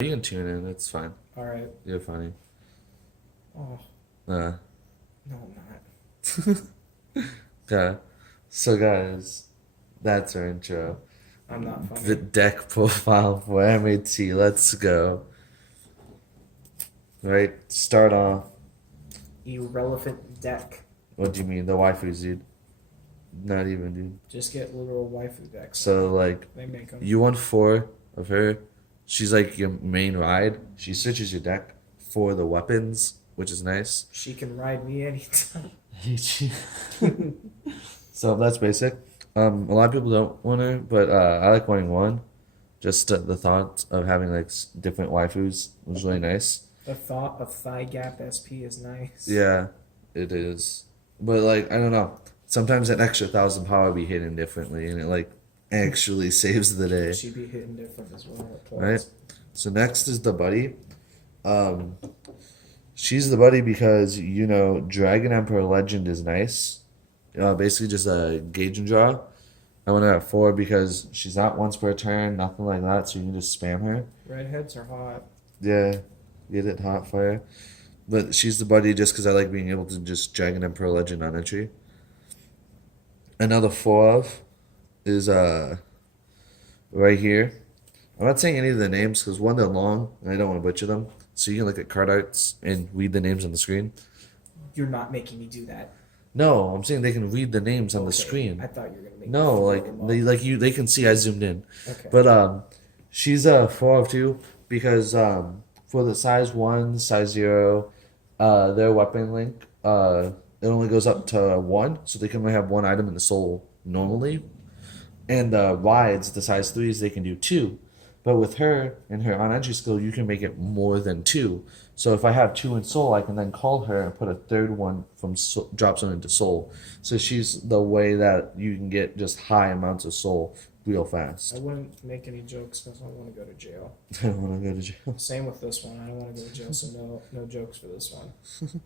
You can tune in. It's fine. All right. You're funny. Oh, Uh, no, I'm not. okay. So, guys, that's our intro. I'm not The funny. deck profile for MAT. Let's go. Right? Start off. Irrelevant deck. What do you mean? The waifus, dude. Not even, dude. Just get literal waifu decks. So, like, They make them. you want 4 of her. She's like your main ride. She switches your deck for the weapons, which is nice. She can ride me anytime. So that's basic. A lot of people don't want her, but I like wanting one. Just the thought of having like different waifus was really nice. The thought of thigh gap SP is nice. Yeah, it is. But like I don't know. Sometimes that extra 1,000 power be hitting differently, and it like actually saves the day. She be hitting different as well at points. Right. So next is the buddy. Um, she's the buddy because Dragon Emperor Legend is nice. Basically just a gauge and draw. I want to have 4 because she's not once per turn, nothing like that, so you can just spam her. Redheads are hot. Yeah, get it hot fire. But she's the buddy just because I like being able to just Dragon Emperor Legend on entry. Another 4 of is right here. I'm not saying any of the names because one, they're long and I don't want to butcher them. So you can look at card arts and read the names on the screen. You're not making me do that. No, I'm saying they can read the names on the Okay. screen. I thought you were gonna make No, me like them they up. like you they can see I zoomed in. Okay. But she's a 4 of 2 because for the size 1, size 0, their weapon link it only goes up to 1, so they can only have 1 item in the soul normally. And the wides, the size 3s, they can do 2. But with her and her on entry skill, you can make it more than 2. So if I have 2 in soul, I can then call her and put a third one from drop zone into soul. So she's the way that you can get just high amounts of soul real fast. I wouldn't make any jokes because I don't want to go to jail. I don't want to go to jail. Same with this one. I don't want to go to jail, so no jokes for this one.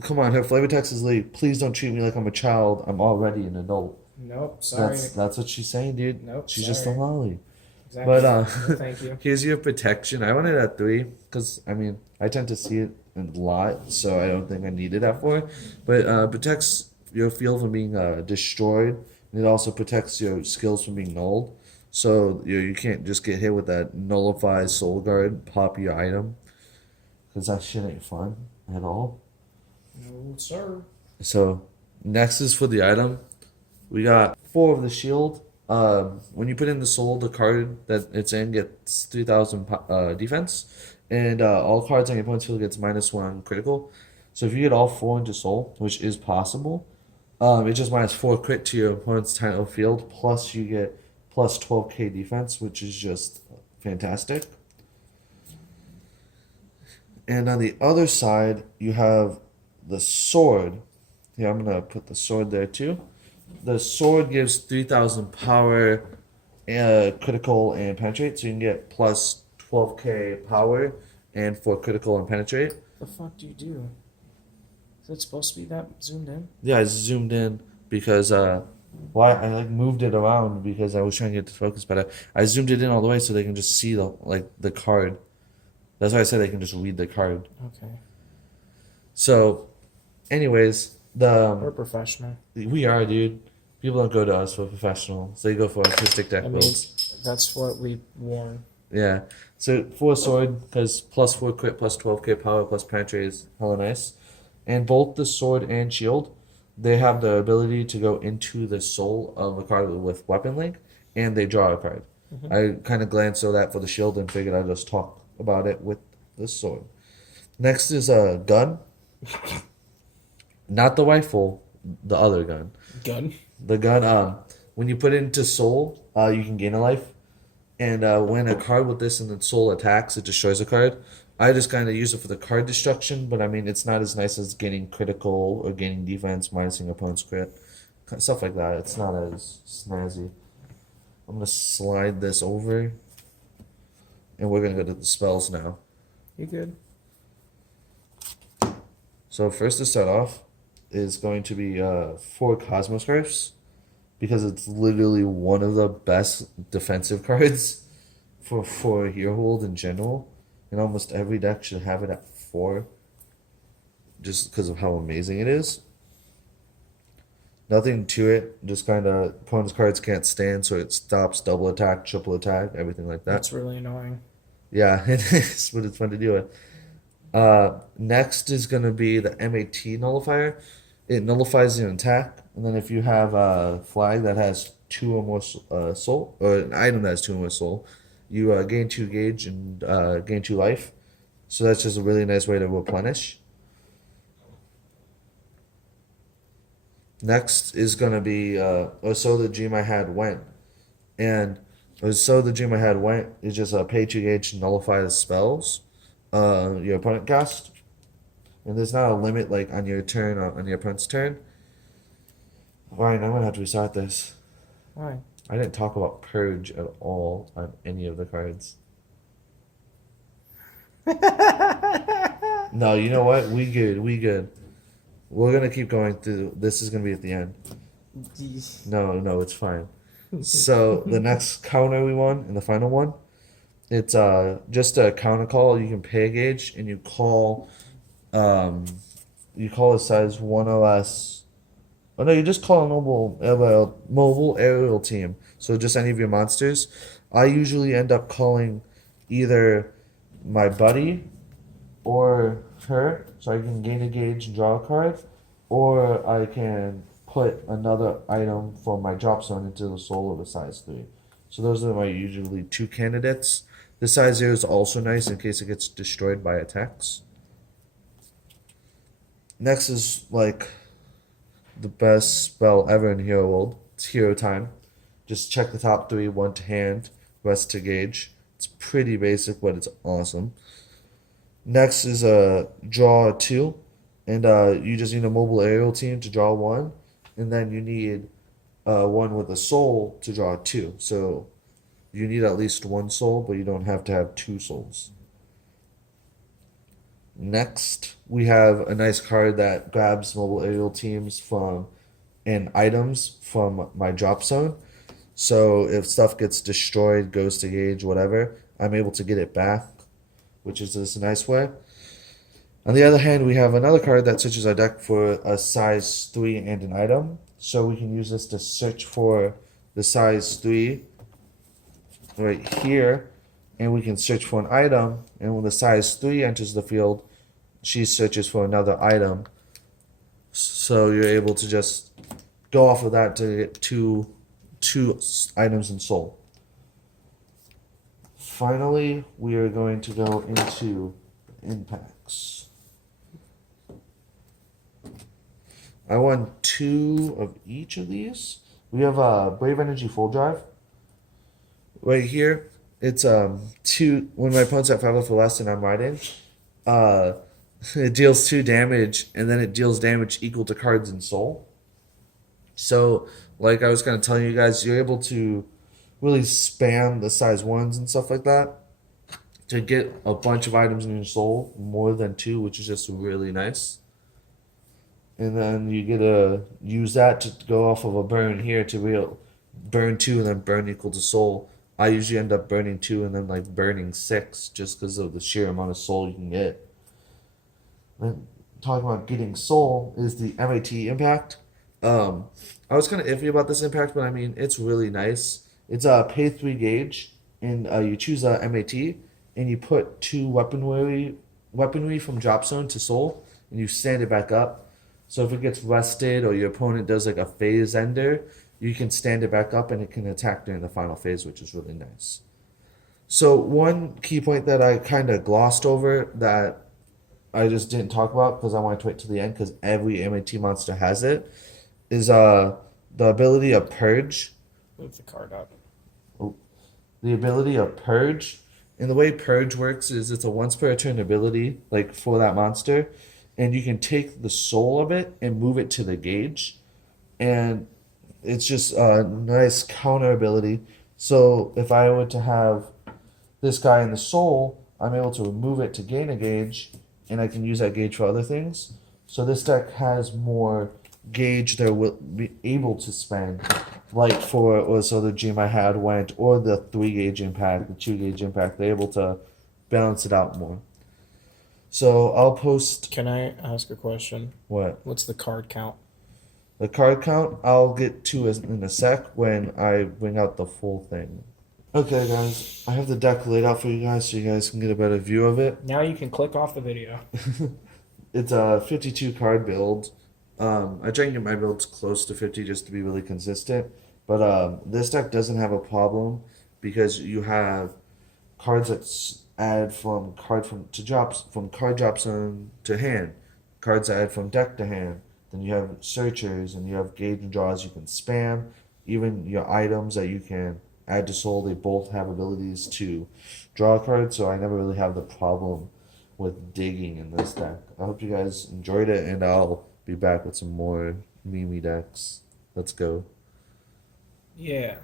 Come on, her flavor text is late. Please don't treat me like I'm a child. I'm already an adult. Nope. Sorry. That's what she's saying, dude. Nope. She's sorry. just a lolly. Exactly. But No, thank you. here's your protection. I wanted at 3 because I mean I tend to see it a lot, so I don't think I need it at 4. But protects your field from being destroyed, and it also protects your skills from being nulled. So you can't just get hit with that nullify soul guard, pop your item, because that shit ain't fun at all. No, sir. So next is for the item. We got 4 of the shield. When you put in the soul, the card that it's in gets 3,000 defense, and all cards on your opponent's field gets -1 critical. So if you get all 4 into soul, which is possible, it just -4 crit to your opponent's title field. Plus you get plus 12k defense, which is just fantastic. And on the other side, you have the sword. Yeah, I'm gonna put the sword there too. The sword gives 3,000 power, critical, and penetrate, so you can get plus 12k power and for critical and penetrate. The fuck do you do? Is it supposed to be that zoomed in? Yeah, I zoomed in because why I like moved it around because I was trying to get the focus better. I zoomed it in all the way so they can just see the card. That's why I said they can just read the card. Okay. So, anyways, We're professional. we are, dude. People don't go to us for professionals. They go for artistic deck I mean, builds. that's what we worn. Yeah. So for a sword, because +4 crit, plus 12k power, plus penetrate is hella nice. And both the sword and shield, they have the ability to go into the soul of a card with weapon link, and they draw a card. I kind of glanced over that for the shield and figured I'd just talk about it with the sword. Next is a gun. Not the rifle, the other gun. Gun. The gun, when you put it into soul, you can gain a life. And when a card with this and then soul attacks, it destroys a card. I just kind of use it for the card destruction, but I mean, it's not as nice as gaining critical or gaining defense, minusing opponent's crit. Stuff like that. It's not as snazzy. I'm going to slide this over. And we're going to go to the spells now. You good? So first to start off is going to be 4 Cosmos Curse, because it's literally one of the best defensive cards for hero hold in general, and almost every deck should have it at 4, just because of how amazing it is. Nothing to it, just kind of opponent's cards can't stand, so it stops double attack, triple attack, everything like that. That's really annoying. Yeah, it is, but it's fun to deal with. Next is going to be the MAT nullifier. It nullifies an attack, and then if you have a flag that has 2 or more soul, or an item that has 2 or more soul, you gain 2 gauge and gain 2 life. So that's just a really nice way to replenish. Next is going to be or so the dream I had went. And so the dream I had went is just pay 2 gauge to nullify the spells your opponent cast. And there's not a limit like on your turn or on your opponent's turn. Fine, I'm gonna have to restart this. Why? I didn't talk about Purge at all on any of the cards. No, you know what? We good. We're gonna keep going through. This is gonna be at the end. No, it's fine. So the next counter we won in the final one, it's just a counter call. You can pay a gauge and you call a size 1 or less. Oh no, you just call a mobile aerial team. So just any of your monsters. I usually end up calling either my buddy or her, so I can gain a gauge and draw a card, or I can put another item from my drop zone into the soul of a size 3. So those are my usually 2 candidates. The size 0 is also nice in case it gets destroyed by attacks. Next is like the best spell ever in Hero World. It's Hero Time. Just check the top 3, 1 to hand, rest to gauge. It's pretty basic, but it's awesome. Next is draw 2, and you just need a mobile aerial team to draw 1, and then you need 1 with a soul to draw 2. So you need at least 1 soul, but you don't have to have 2 souls. Next, we have a nice card that grabs mobile aerial teams from and items from my drop zone. So if stuff gets destroyed, goes to gauge, whatever, I'm able to get it back, which is this nice way. On the other hand, we have another card that searches our deck for a size 3 and an item. So we can use this to search for the size 3 right here, and we can search for an item, and when the size 3 enters the field, she searches for another item. So you're able to just go off of that to get two items in soul. Finally, we are going to go into impacts. I won 2 of each of these. We have a Brave Energy Full Drive. Right here, it's 2 when my opponent's at 5 or less and I'm riding. It deals 2 damage, and then it deals damage equal to cards in soul. So, like I was kind of telling you guys, you're able to really spam the size 1s and stuff like that to get a bunch of items in your soul, more than 2, which is just really nice. And then you get to use that to go off of a burn here to burn 2 and then burn equal to soul. I usually end up burning 2 and then like burning 6 just because of the sheer amount of soul you can get. Then talking about getting soul is the MAT impact. I was kind of iffy about this impact, but I mean it's really nice. It's a pay 3 gauge, and you choose a MAT, and you put 2 weaponry from drop zone to soul, and you stand it back up. So if it gets rested or your opponent does like a phase ender, you can stand it back up and it can attack during the final phase, which is really nice. So one key point that I kind of glossed over that I just didn't talk about because I wanted to wait till the end because every MAT monster has it is the ability of Purge. Move the card up. The ability of Purge. And the way Purge works is it's a once per turn ability, like for that monster, and you can take the soul of it and move it to the gauge, and it's just a nice counter ability. So if I were to have this guy in the soul, I'm able to remove it to gain a gauge, and I can use that gauge for other things. So this deck has more gauge they're be able to spend. Like for or so the GM I had went or the 3 gauge impact, the 2 gauge impact, they're able to balance it out more. So I'll post Can I ask a question? what? What's the card count? The card count, I'll get to in a sec when I bring out the full thing. Okay, guys, I have the deck laid out for you guys so you guys can get a better view of it. Now you can click off the video. It's a 52 card build. I try and get my builds close to 50 just to be really consistent. But this deck doesn't have a problem because you have cards that add from card drop zone to hand, cards that add from deck to hand. Then you have searchers and you have gauge and draws you can spam. Even your items that you can add to soul, they both have abilities to draw cards. So I never really have the problem with digging in this deck. I hope you guys enjoyed it, and I'll be back with some more Mimi decks. Let's go. Yeah.